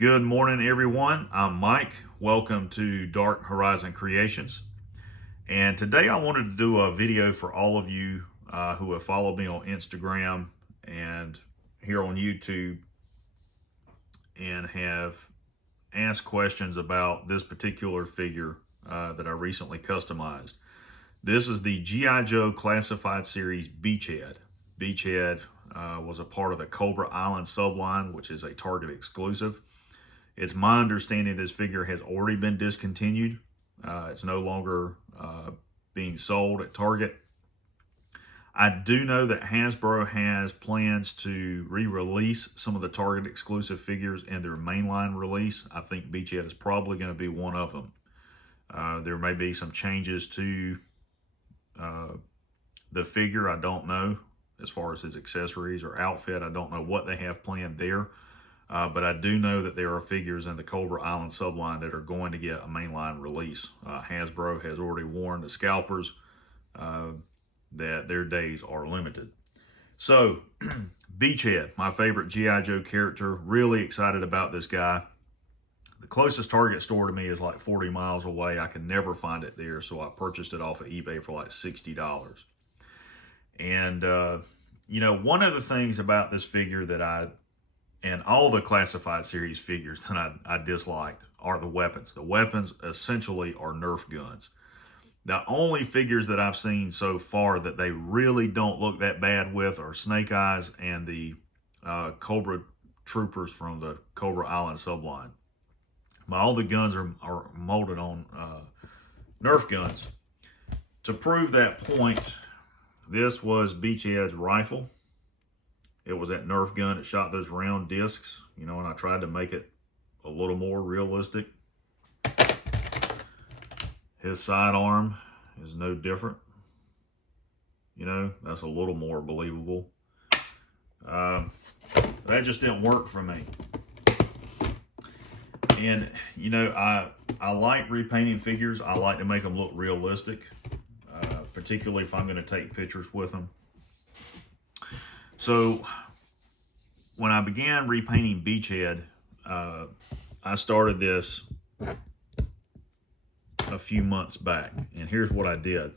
Good morning, everyone. I'm Mike. Welcome to Dark Horizon Creations. And today I wanted to do a video for all of you who have followed me on Instagram and here on YouTube and have asked questions about this particular figure that I recently customized. This is the G.I. Joe Classified Series Beachhead. Beachhead was a part of the Cobra Island subline, which is a Target exclusive. It's my understanding this figure has already been discontinued. It's no longer being sold at Target. I do know that Hasbro has plans to re-release some of the Target exclusive figures in their mainline release. I think Beachead is probably going to be one of them. There may be some changes to the figure. I don't know as far as his accessories or outfit. I don't know what they have planned there. But I do know that there are figures in the Cobra Island subline that are going to get a mainline release. Hasbro has already warned the scalpers that their days are limited. So, Beachhead, my favorite G.I. Joe character. Really excited about this guy. The closest Target store to me is like 40 miles away. I can never find it there, so I purchased it off of eBay for like $60. And, you know, one of the things about this figure that and all the Classified Series figures that I disliked are the weapons. The weapons essentially are Nerf guns. The only figures that I've seen so far that they really don't look that bad with are Snake Eyes and the Cobra Troopers from the Cobra Island subline. But all the guns are molded on Nerf guns. To prove that point, this was Beachhead's rifle. It was that Nerf gun that shot those round discs, you know, and I tried to make it a little more realistic. His sidearm is no different. You know, that's a little more believable. That just didn't work for me. And, you know, I like repainting figures. I like to make them look realistic, particularly if I'm going to take pictures with them. So, when I began repainting Beachhead, I started this a few months back, and here's what I did.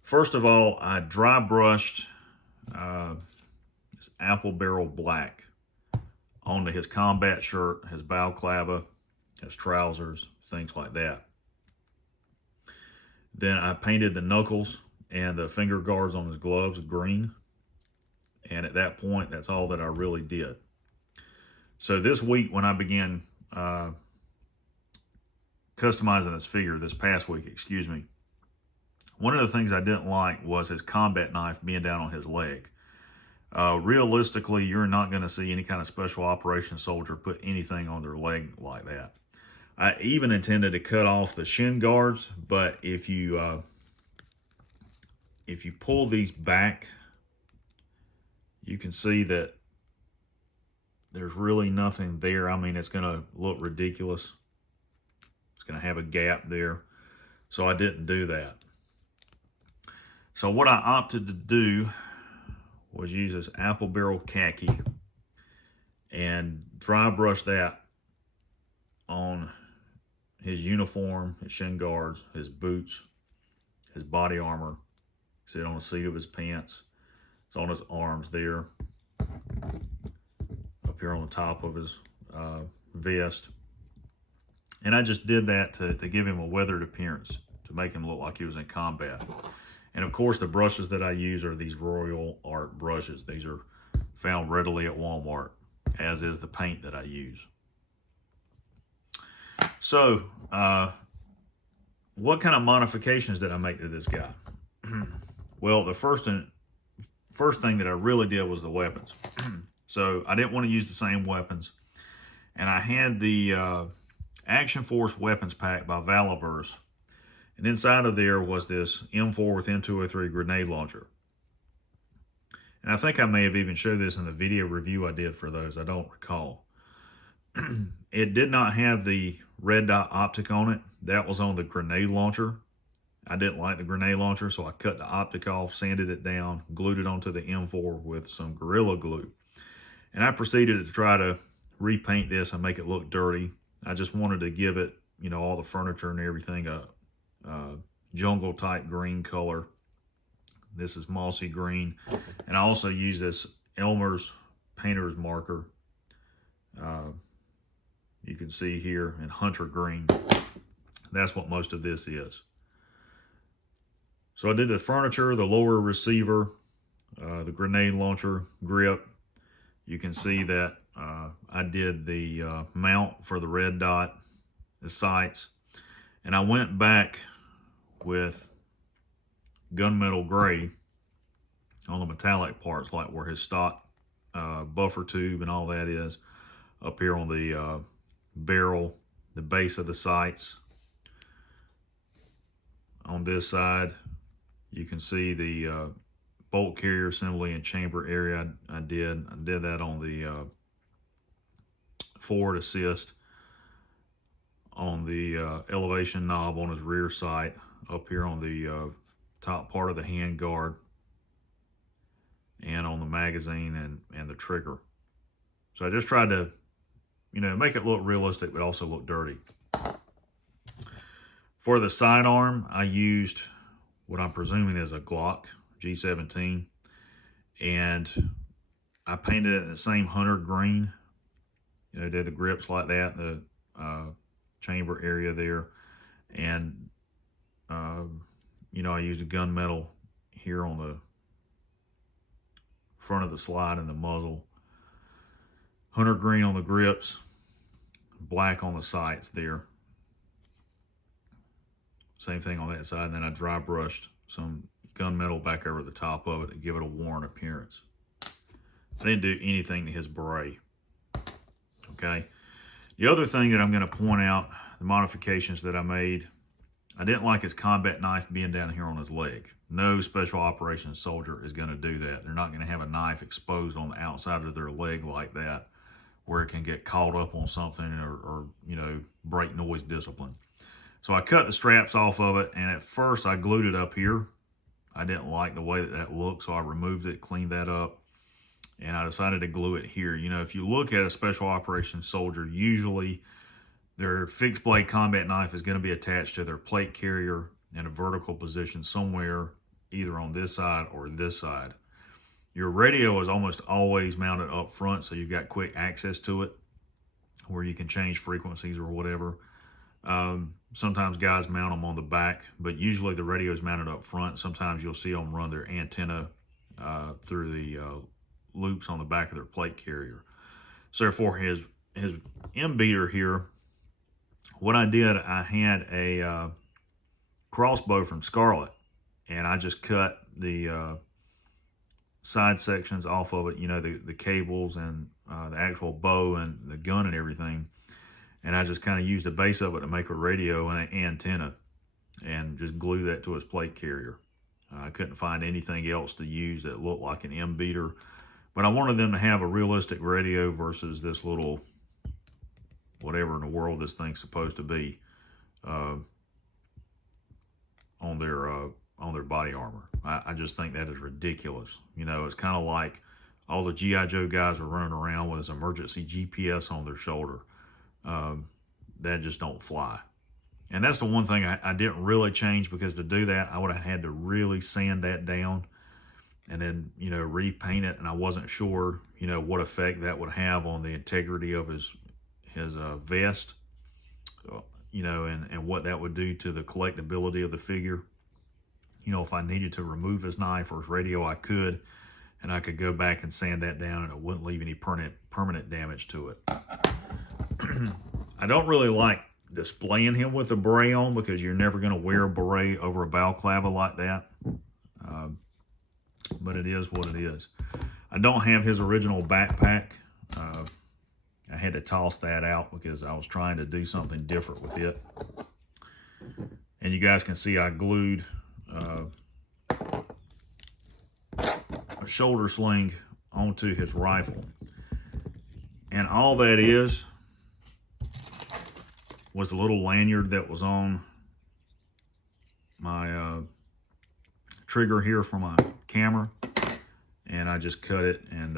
First of all, I dry brushed this apple barrel black onto his combat shirt, his balaclava, his trousers, things like that. Then I painted the knuckles and the finger guards on his gloves green. And at that point, that's all that I really did. So this week, when I began customizing this figure, this past week, excuse me, one of the things I didn't like was his combat knife being down on his leg. Realistically, you're not going to see any kind of special operations soldier put anything on their leg like that. I even intended to cut off the shin guards, but if you pull these back, you can see that there's really nothing there. I mean, it's going to look ridiculous. It's going to have a gap there. So I didn't do that. So what I opted to do was use this apple barrel khaki and dry brush that on his uniform, his shin guards, his boots, his body armor. See it on the seat of his pants. It's on his arms there, up here on the top of his vest. And I just did that to give him a weathered appearance, to make him look like he was in combat. And of course, the brushes that I use are these Royal Art brushes. These are found readily at Walmart, as is the paint that I use. So, what kind of modifications did I make to this guy? Well, the first thing that I really did was the weapons. So I didn't want to use the same weapons. And I had the Action Force weapons pack by Valaverse. And inside of there was this M4 with M203 grenade launcher. And I think I may have even showed this in the video review I did for those. I don't recall. It did not have the red dot optic on it. That was on the grenade launcher. I didn't like the grenade launcher, so I cut the optic off, sanded it down, glued it onto the M4 with some Gorilla Glue. And I proceeded to try to repaint this and make it look dirty. I just wanted to give it, you know, all the furniture and everything a jungle type green color. This is mossy green, and I also use this Elmer's painter's marker. You can see here in hunter green. That's what most of this is. So I did the furniture, the lower receiver, the grenade launcher grip. You can see that I did the mount for the red dot, the sights, and I went back with gunmetal gray on the metallic parts, like where his stock buffer tube and all that is, up here on the barrel, the base of the sights. On this side, you can see the bolt carrier assembly and chamber area. I did that on the forward assist, on the elevation knob on his rear sight, up here on the top part of the hand guard, and on the magazine and the trigger. So I just tried to, you know, make it look realistic but also look dirty. For the sidearm, I used what I'm presuming is a Glock G17, and I painted it in the same hunter green. You know, did the grips like that, the chamber area there, and you know, I used a gunmetal here on the front of the slide and the muzzle, hunter green on the grips, black on the sights there. Same thing on that side, and then I dry brushed some gunmetal back over the top of it to give it a worn appearance. I didn't do anything to his beret. Okay. The other thing that I'm going to point out, the modifications that I made, I didn't like his combat knife being down here on his leg. No special operations soldier is going to do that. They're not going to have a knife exposed on the outside of their leg like that, where it can get caught up on something or you know, break noise discipline. So I cut the straps off of it, and at first I glued it up here. I didn't like the way that looked, so I removed it, cleaned that up, and I decided to glue it here. You know, if you look at a special operations soldier, usually their fixed blade combat knife is going to be attached to their plate carrier in a vertical position somewhere, either on this side or this side. Your radio is almost always mounted up front, so you've got quick access to it where you can change frequencies or whatever. Sometimes guys mount them on the back, but usually the radio is mounted up front. Sometimes you'll see them run their antenna through the loops on the back of their plate carrier. So for his M beater here, what I did, I had a crossbow from Scarlet, and I just cut the side sections off of it, you know, the cables and the actual bow and the gun and everything. And I just kind of used the base of it to make a radio and an antenna, and just glue that to his plate carrier. I couldn't find anything else to use that looked like an M beater, but I wanted them to have a realistic radio versus this little whatever in the world this thing's supposed to be on their body armor. I just think that is ridiculous. You know, it's kind of like all the G.I. Joe guys are running around with this emergency GPS on their shoulder. That just don't fly. And that's the one thing I didn't really change, because to do that, I would have had to really sand that down and then, you know, repaint it. And I wasn't sure, you know, what effect that would have on the integrity of his vest, you know, and what that would do to the collectability of the figure. You know, if I needed to remove his knife or his radio, I could, and I could go back and sand that down, and it wouldn't leave any permanent damage to it. I don't really like displaying him with a beret on, because you're never going to wear a beret over a balaclava like that. But it is what it is. I don't have his original backpack. I had to toss that out because I was trying to do something different with it. And you guys can see I glued a shoulder sling onto his rifle. And all that was a little lanyard that was on my trigger here for my camera, and I just cut it and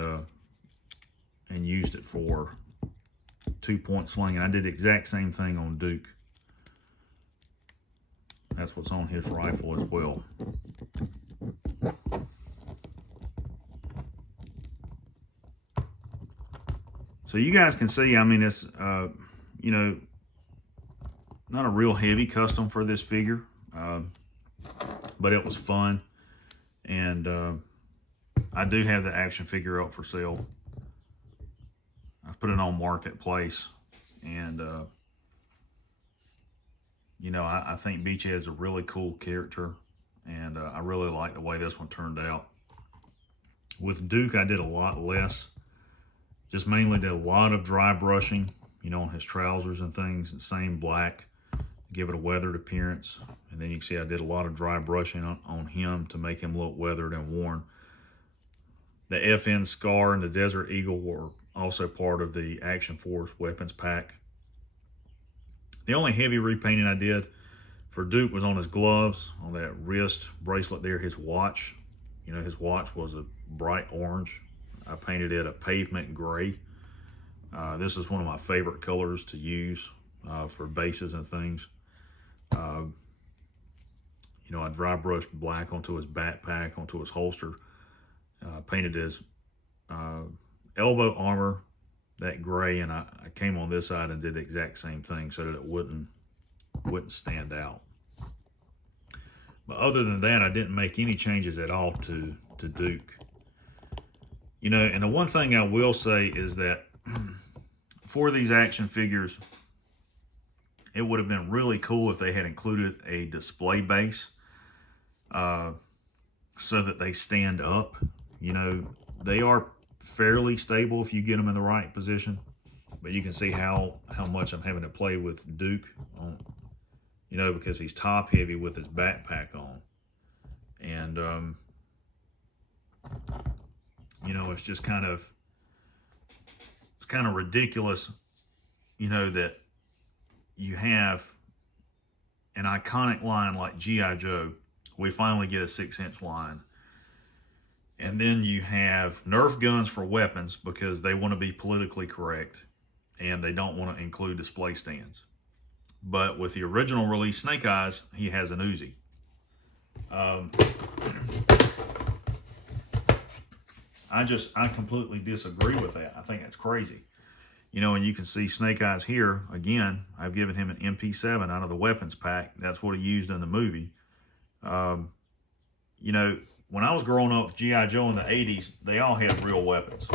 used it for 2-point sling. And I did the exact same thing on Duke. That's what's on his rifle as well. So you guys can see, I mean, it's, you know, not a real heavy custom for this figure, but it was fun. And I do have the action figure up for sale. I've put it on Marketplace, and you know, I think Beachead is a really cool character, and I really like the way this one turned out. With Duke, I did a lot less. Just mainly did a lot of dry brushing, you know, on his trousers and things, and same black, give it a weathered appearance. And then you can see I did a lot of dry brushing on him to make him look weathered and worn. The FN Scar and the Desert Eagle were also part of the Action Force weapons pack. The only heavy repainting I did for Duke was on his gloves, on that wrist bracelet there, his watch. You know, his watch was a bright orange. I painted it a pavement gray. This is one of my favorite colors to use for bases and things. You know, I dry brushed black onto his backpack, onto his holster. Painted his elbow armor that gray, and I came on this side and did the exact same thing so that it wouldn't stand out. But other than that, I didn't make any changes at all to Duke. You know, and the one thing I will say is that for these action figures, it would have been really cool if they had included a display base so that they stand up. You know, they are fairly stable if you get them in the right position, but you can see how much I'm having to play with Duke on, you know, because he's top heavy with his backpack on. And you know, it's just kind of ridiculous, you know, that you have an iconic line like G.I. Joe. We finally get a 6-inch line. And then you have Nerf guns for weapons because they want to be politically correct and they don't want to include display stands. But with the original release Snake Eyes, he has an Uzi. I completely disagree with that. I think that's crazy. You know, and you can see Snake Eyes here. Again, I've given him an MP7 out of the weapons pack. That's what he used in the movie. You know, when I was growing up with G.I. Joe in the 80s, they all had real weapons.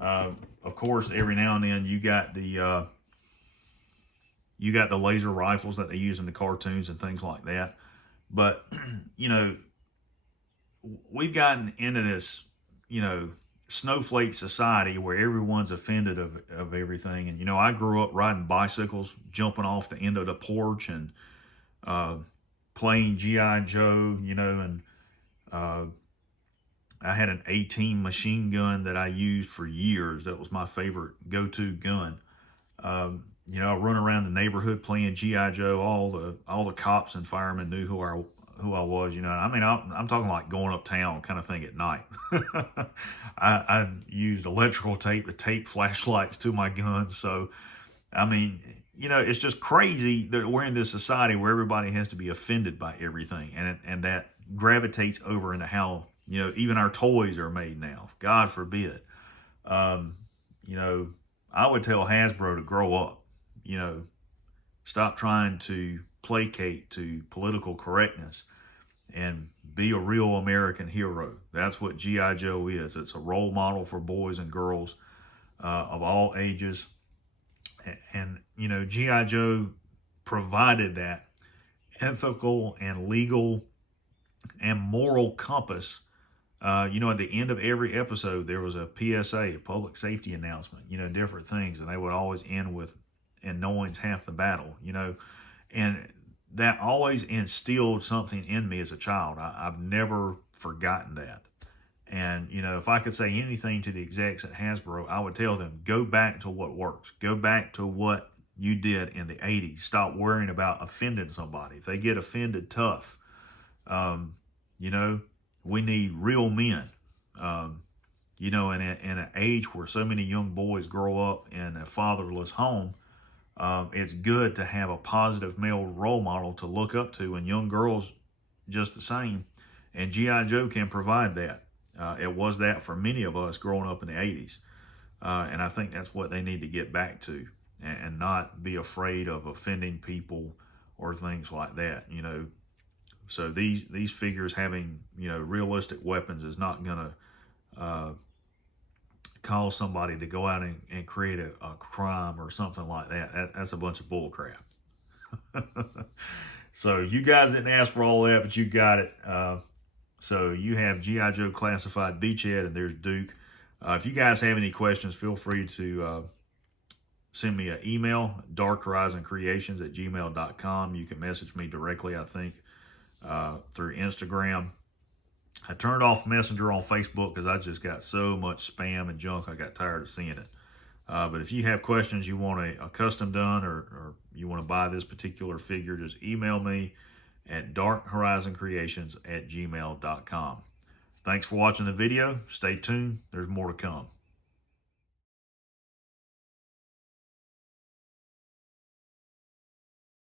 Of course, every now and then you got the laser rifles that they use in the cartoons and things like that. But, you know, we've gotten into this, you know, snowflake society where everyone's offended of everything. And, you know, I grew up riding bicycles, jumping off the end of the porch and playing G.I. Joe, you know, and I had an 18 machine gun that I used for years. That was my favorite go-to gun. You know, I run around the neighborhood playing G.I. Joe. All the cops and firemen knew who I was, you know. I mean, I'm talking like going uptown kind of thing at night. I used electrical tape to tape flashlights to my guns. So, I mean, you know, it's just crazy that we're in this society where everybody has to be offended by everything. And that gravitates over into how, you know, even our toys are made now. God forbid. You know, I would tell Hasbro to grow up, you know, stop trying to placate to political correctness and be a real American hero. That's what G.I. Joe is. It's a role model for boys and girls of all ages. And you know, G.I. Joe provided that ethical and legal and moral compass. You know, at the end of every episode, there was a PSA, a public safety announcement, you know, different things. And they would always end with, and knowing's half the battle, you know. And that always instilled something in me as a child. I've never forgotten that. And, you know, if I could say anything to the execs at Hasbro, I would tell them, go back to what works. Go back to what you did in the 80s. Stop worrying about offending somebody. If they get offended, tough. You know, we need real men you know, in an age where so many young boys grow up in a fatherless home, it's good to have a positive male role model to look up to, and young girls just the same. And G.I. Joe can provide that. It was that for many of us growing up in the 80s. And I think that's what they need to get back to, and not be afraid of offending people or things like that, you know. So these figures having, you know, realistic weapons is not going to cause somebody to go out and create a crime or something like that's a bunch of bull crap. So you guys didn't ask for all that, but you got it. So you have G.I. Joe Classified Beachhead, and there's Duke. If you guys have any questions, feel free to send me an email, darkhorizoncreations@gmail.com. You can message me directly, I think, through Instagram. I turned off Messenger on Facebook because I just got so much spam and junk. I got tired of seeing it. But if you have questions, you want a custom done, or you want to buy this particular figure, just email me at darkhorizoncreations@gmail.com. Thanks for watching the video. Stay tuned. There's more to come.